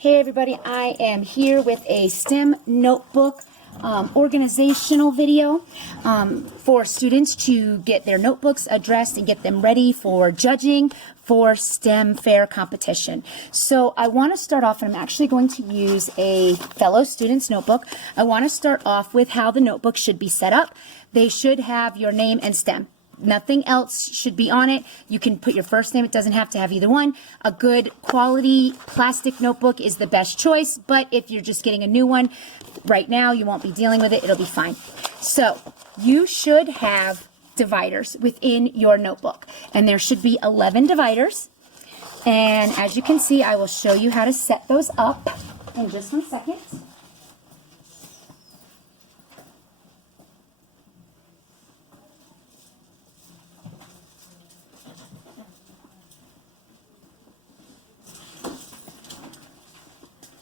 Hey everybody, I am here with a STEM notebook organizational video for students to get their notebooks addressed and get them ready for judging for STEM fair competition. So I want to start off, and I'm actually going to use a fellow student's notebook. I want to start off with how the notebook should be set up. They should have your name and STEM. Nothing else should be on it. You can put your first name. It doesn't have to have either one. A good quality plastic notebook is the best choice, but if you're just getting a new one right now, you won't be dealing with it. It'll be fine. So you should have dividers within your notebook, and there should be 11 dividers. And as you can see, I will show you how to set those up in just 1 second.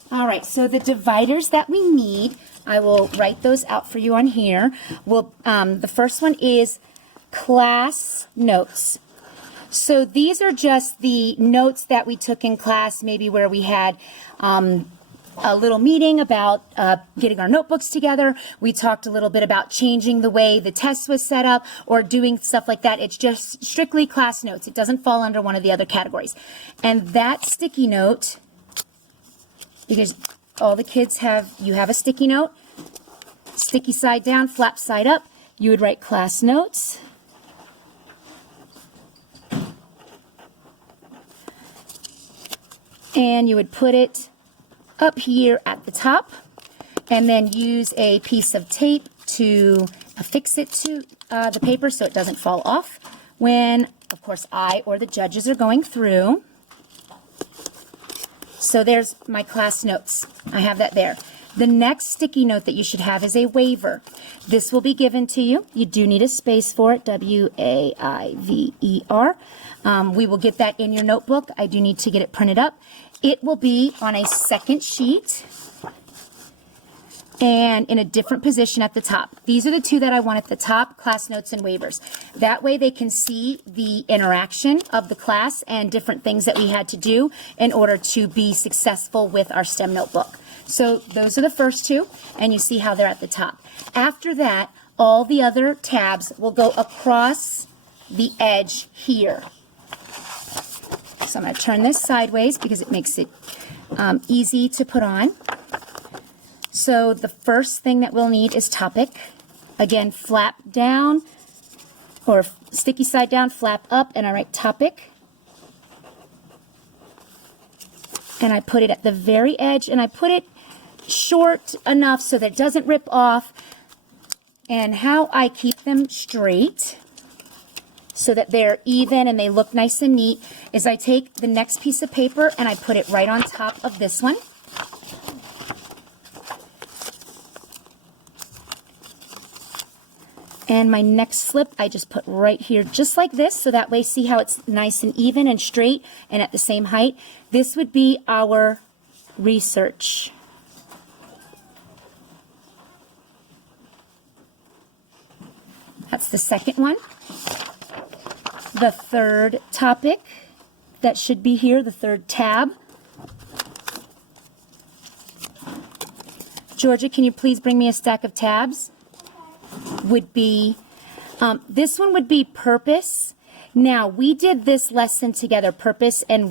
All right, so the dividers that we need, I will write those out for you on here. The first one is class notes. So these are just the notes that we took in class, maybe where we had a little meeting about getting our notebooks together. We talked a little bit about changing the way the test was set up or doing stuff like that. It's just strictly class notes. It doesn't fall under one of the other categories. And that sticky note, because all the kids you have a sticky note, sticky side down, flap side up. You would write class notes. And you would put it up here at the top, and then use a piece of tape to affix it to the paper so it doesn't fall off when, of course, I or the judges are going through. So there's my class notes. I have that there. The next sticky note that you should have is a waiver. This will be given to you. You do need a space for it, W-A-I-V-E-R. We will get that in your notebook. I do need to get it printed up. It will be on a second sheet and in a different position at the top. These are the two that I want at the top, class notes and waivers. That way they can see the interaction of the class and different things that we had to do in order to be successful with our STEM notebook. So those are the first two, and you see how they're at the top. After that, all the other tabs will go across the edge here. So I'm going to turn this sideways because it makes it easy to put on. So the first thing that we'll need is topic. Again, flap down or sticky side down, flap up, and I write topic. And I put it at the very edge, and I put it short enough so that it doesn't rip off. And how I keep them straight so that they're even and they look nice and neat is I take the next piece of paper and I put it right on top of this one. And my next slip, I just put right here, just like this, so that way, see how it's nice and even and straight and at the same height? This would be our research. That's the second one. The third topic that should be here, the third tab. Georgia, can you please bring me a stack of tabs? Would be, this one would be purpose. Now, we did this lesson together, purpose and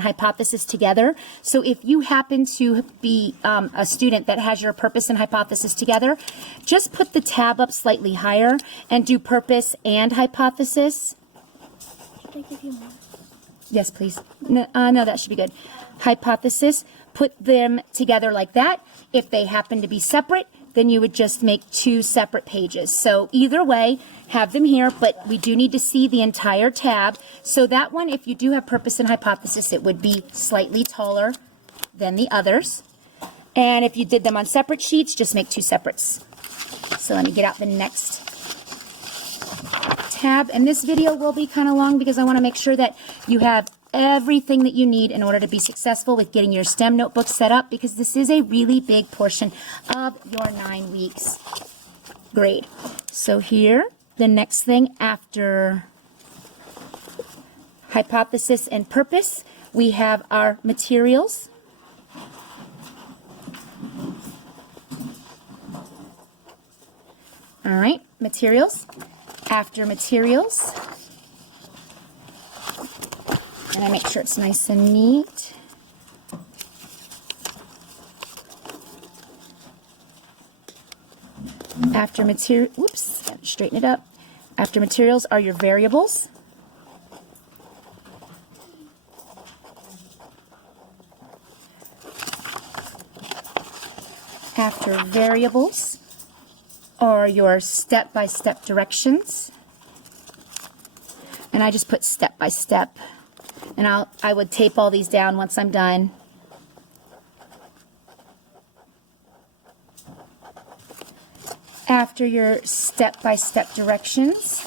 hypothesis together. So if you happen to be a student that has your purpose and hypothesis together, just put the tab up slightly higher and do purpose and hypothesis. Should I give you more? Yes, please. No, that should be good. Hypothesis, put them together like that. If they happen to be separate, then you would just make two separate pages. So either way, have them here, but we do need to see the entire tab. So that one, if you do have purpose and hypothesis, it would be slightly taller than the others. And if you did them on separate sheets, just make two separates. So let me get out the next tab. And this video will be kind of long because I want to make sure that you have everything that you need in order to be successful with getting your STEM notebook set up, because this is a really big portion of your 9 weeks grade. So here, the next thing after hypothesis and purpose, we have our materials. All right, materials. After materials, and I make sure it's nice and neat. After material, whoops, gotta straighten it up. After materials are your variables. After variables are your step-by-step directions. And I just put step-by-step. And I would tape all these down once I'm done. After your step-by-step directions,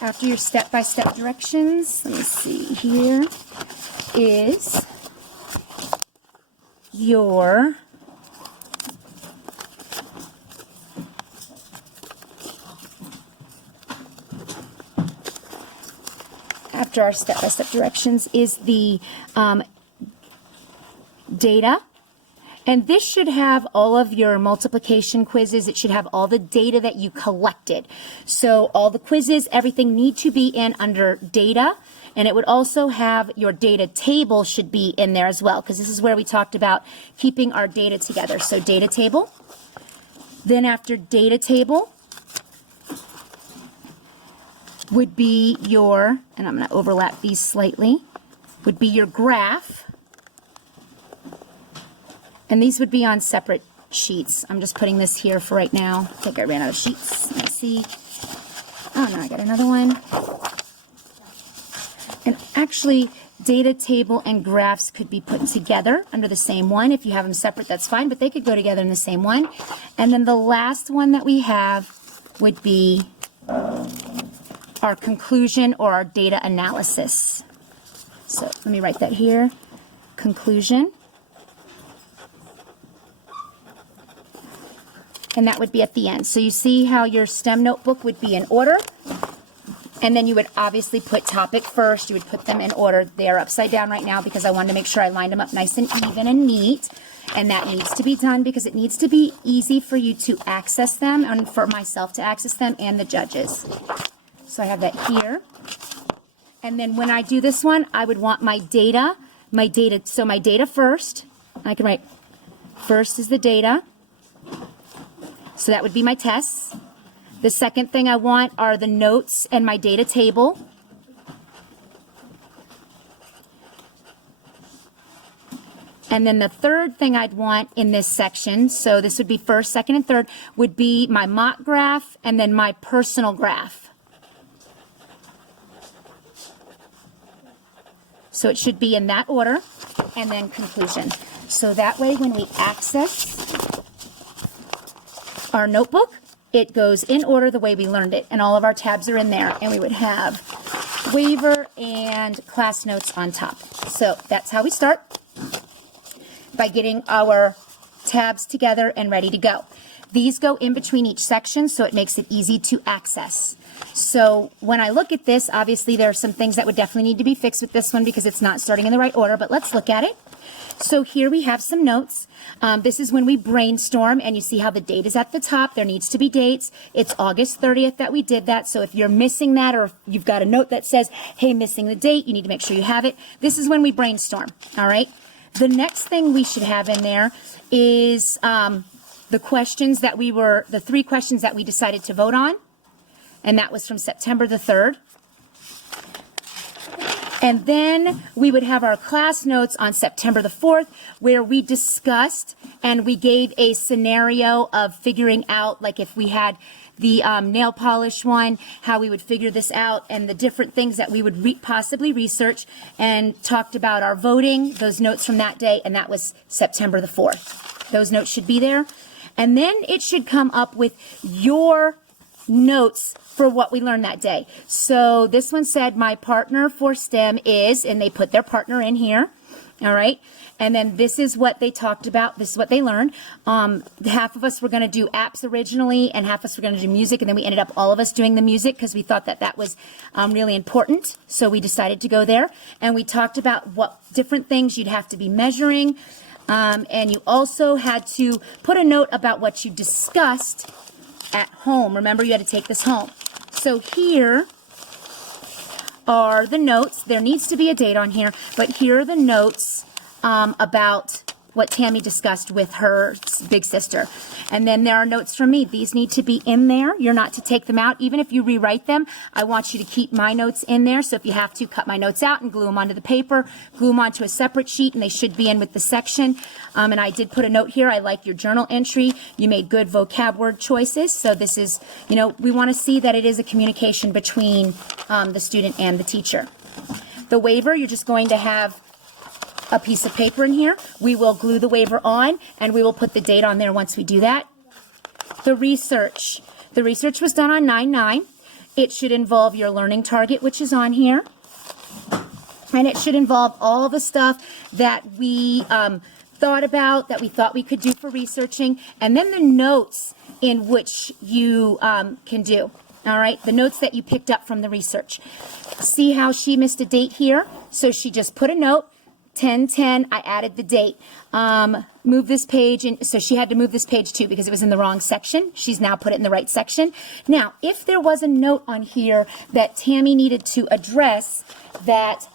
after your step-by-step directions, let me see here, is your after our step-by-step directions is the data. And this should have all of your multiplication quizzes. It should have all the data that you collected. So all the quizzes, everything need to be in under data. And it would also have your data table should be in there as well, because this is where we talked about keeping our data together. So data table. Then after data table would be your, and I'm going to overlap these slightly, would be your graph. And these would be on separate sheets. I'm just putting this here for right now. I think I ran out of sheets. Let's see. Oh, no, I got another one. And actually, data table and graphs could be put together under the same one. If you have them separate, that's fine, but they could go together in the same one. And then the last one that we have would be our conclusion or our data analysis. So let me write that here. Conclusion. And that would be at the end. So you see how your STEM notebook would be in order. And then you would obviously put topic first. You would put them in order. They are upside down right now because I wanted to make sure I lined them up nice and even and neat. And that needs to be done because it needs to be easy for you to access them and for myself to access them and the judges. So I have that here. And then when I do this one, I would want my data, so my data first. I can write first is the data. So that would be my tests. The second thing I want are the notes and my data table. And then the third thing I'd want in this section, so this would be first, second, and third, would be my mock graph and then my personal graph. So it should be in that order, and then conclusion. So that way when we access our notebook, it goes in order the way we learned it, and all of our tabs are in there, and we would have waiver and class notes on top. So that's how we start, by getting our tabs together and ready to go. These go in between each section, so it makes it easy to access. So when I look at this, obviously there are some things that would definitely need to be fixed with this one because it's not starting in the right order, but let's look at it. So here we have some notes. This is when we brainstorm, and you see how the date is at the top. There needs to be dates. It's August 30th that we did that. So if you're missing that, or if you've got a note that says, hey, missing the date, you need to make sure you have it. This is when we brainstorm, all right? The next thing we should have in there is the questions that the 3 questions that we decided to vote on. And that was from September the 3rd. And then we would have our class notes on September the 4th, where we discussed and we gave a scenario of figuring out, like if we had the nail polish one, how we would figure this out, and the different things that we would possibly research, and talked about our voting, those notes from that day, and that was September the 4th. Those notes should be there. And then it should come up with your notes for what we learned that day. So this one said, my partner for STEM is, and they put their partner in here, all right? And then this is what they talked about. This is what they learned. Half of us were going to do apps originally, and half of us were going to do music, and then we ended up all of us doing the music because we thought that that was really important. So we decided to go there, and we talked about what different things you'd have to be measuring. And you also had to put a note about what you discussed at home. Remember, you had to take this home. So here are the notes. There needs to be a date on here, but here are the notes about what Tammy discussed with her big sister. And then there are notes from me. These need to be in there. You're not to take them out. Even if you rewrite them, I want you to keep my notes in there. So if you have to, cut my notes out and glue them onto the paper, glue them onto a separate sheet, and they should be in with the section. And I did put a note here. I like your journal entry. You made good vocab word choices. So this is, you know, we want to see that it is a communication between the student and the teacher. The waiver, you're just going to have a piece of paper in here. We will glue the waiver on, and we will put the date on there once we do that. The research. The research was done on 9/9. It should involve your learning target, which is on here. And it should involve all the stuff that we thought about, that we thought we could do for researching, and then the notes in which you can do. All right, the notes that you picked up from the research. See how she missed a date here? So she just put a note. 10/10, I added the date. Move this page, and so she had to move this page too because it was in the wrong section. She's now put it in the right section. Now, if there was a note on here that Tammy needed to address that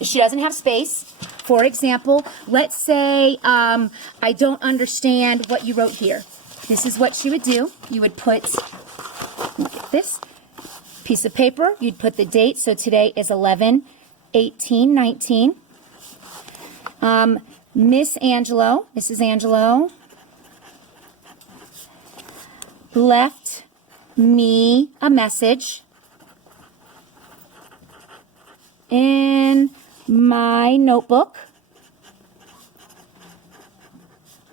she doesn't have space, for example, let's say I don't understand what you wrote here. This is what she would do. You would put this piece of paper, you'd put the date, so today is 11/18/19. Mrs. Angelo left me a message in my notebook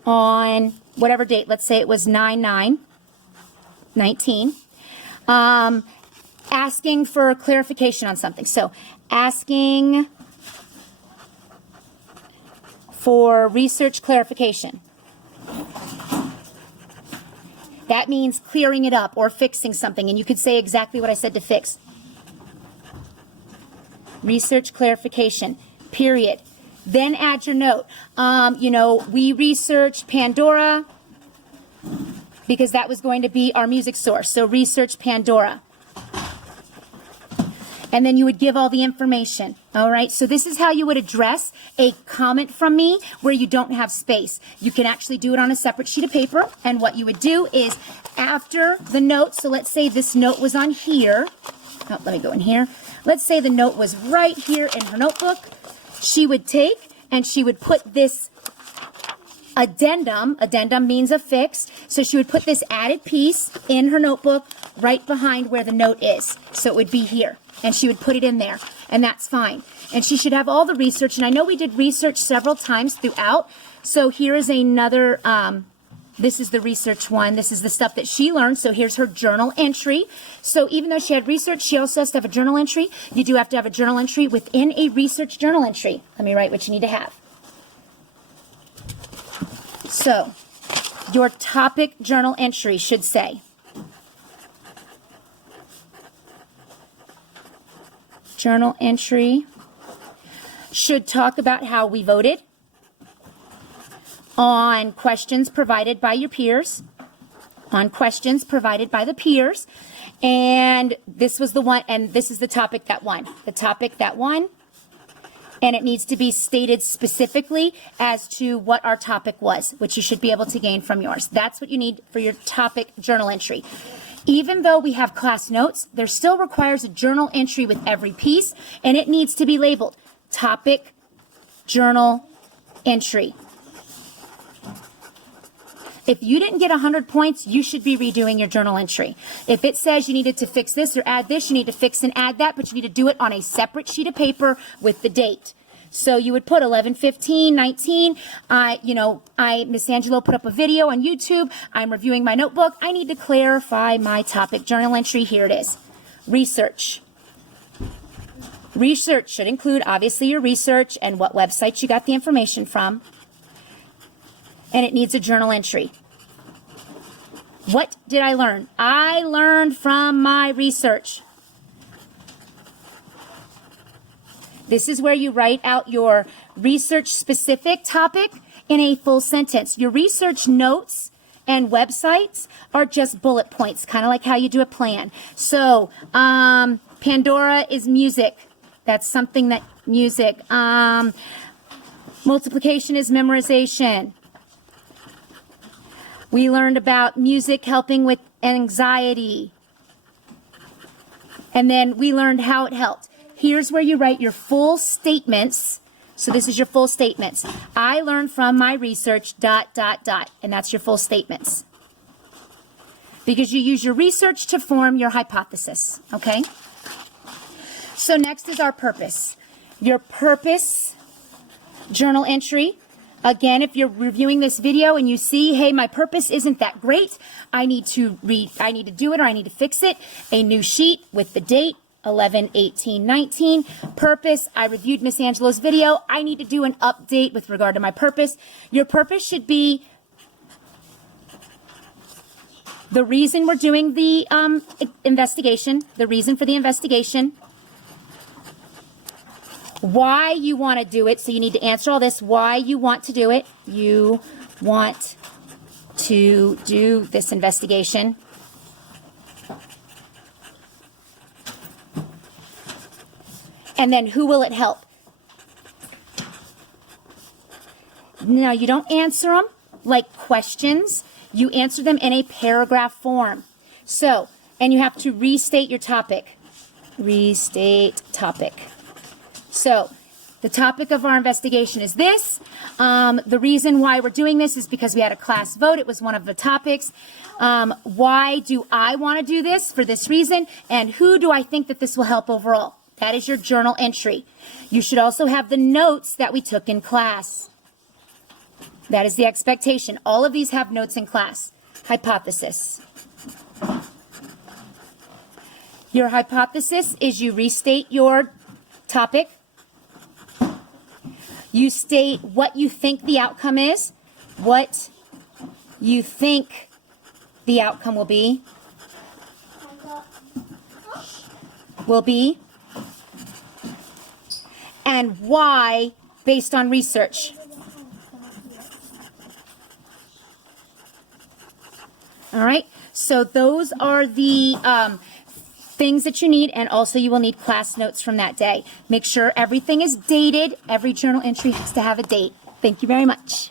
on whatever date. Let's say it was 9/9/19, asking for clarification on something. So asking for research clarification. That means clearing it up or fixing something, and you could say exactly what I said to fix. Research clarification, period. Then add your note. We researched Pandora because that was going to be our music source. So research Pandora. And then you would give all the information. All right, so this is how you would address a comment from me where you don't have space. You can actually do it on a separate sheet of paper, and what you would do is after the note, so let's say this note was on here. Oh, let me go in here. Let's say the note was right here in her notebook. She would take and she would put this addendum means a fix, so she would put this added piece in her notebook right behind where the note is. So it would be here, and she would put it in there, and that's fine. And she should have all the research, and I know we did research several times throughout, so here is another, this is the research one. This is the stuff that she learned, so here's her journal entry. So even though she had research, she also has to have a journal entry. You do have to have a journal entry within a research journal entry. Let me write what you need to have. So, your topic journal entry should say, journal entry should talk about how we voted on questions provided by your peers, on questions provided by the peers, and this was the one, and this is the topic that won. The topic that won. And it needs to be stated specifically as to what our topic was, which you should be able to gain from yours. That's what you need for your topic journal entry. Even though we have class notes, there still requires a journal entry with every piece, and it needs to be labeled topic journal entry. If you didn't get 100 points, you should be redoing your journal entry. If it says you needed to fix this or add this, you need to fix and add that, but you need to do it on a separate sheet of paper with the date. So you would put 11/15/19. Miss Angelo put up a video on YouTube. I'm reviewing my notebook. I need to clarify my topic journal entry. Here it is. Research. Research should include, obviously, your research and what websites you got the information from. And it needs a journal entry. What did I learn? I learned from my research. This is where you write out your research specific topic in a full sentence. Your research notes and websites are just bullet points, kind of like how you do a plan. So, Pandora is music. That's something that music. Multiplication is memorization. We learned about music helping with anxiety. And then we learned how it helped. Here's where you write your full statements. So this is your full statements. I learned from my research, ... And that's your full statements. Because you use your research to form your hypothesis, okay? So next is our purpose. Your purpose journal entry. Again, if you're reviewing this video and you see, hey, my purpose isn't that great, I need to do it, or I need to fix it. A new sheet with the date, 11/18/19. Purpose, I reviewed Miss Angelo's video. I need to do an update with regard to my purpose. Your purpose should be the reason we're doing the investigation, the reason for the investigation, why you want to do it. So you need to answer all this, why you want to do it. You want to do this investigation. And then who will it help? Now, you don't answer them like questions. You answer them in a paragraph form. So, and you have to restate your topic. Restate topic. So, the topic of our investigation is this. The reason why we're doing this is because we had a class vote. It was one of the topics. Why do I want to do this? For this reason. And who do I think that this will help overall? That is your journal entry. You should also have the notes that we took in class. That is the expectation. All of these have notes in class. Hypothesis. Your hypothesis is you restate your topic. You state what you think the outcome is, what you think the outcome will be, and why based on research. All right, so those are the things that you need, and also you will need class notes from that day. Make sure everything is dated. Every journal entry has to have a date. Thank you very much.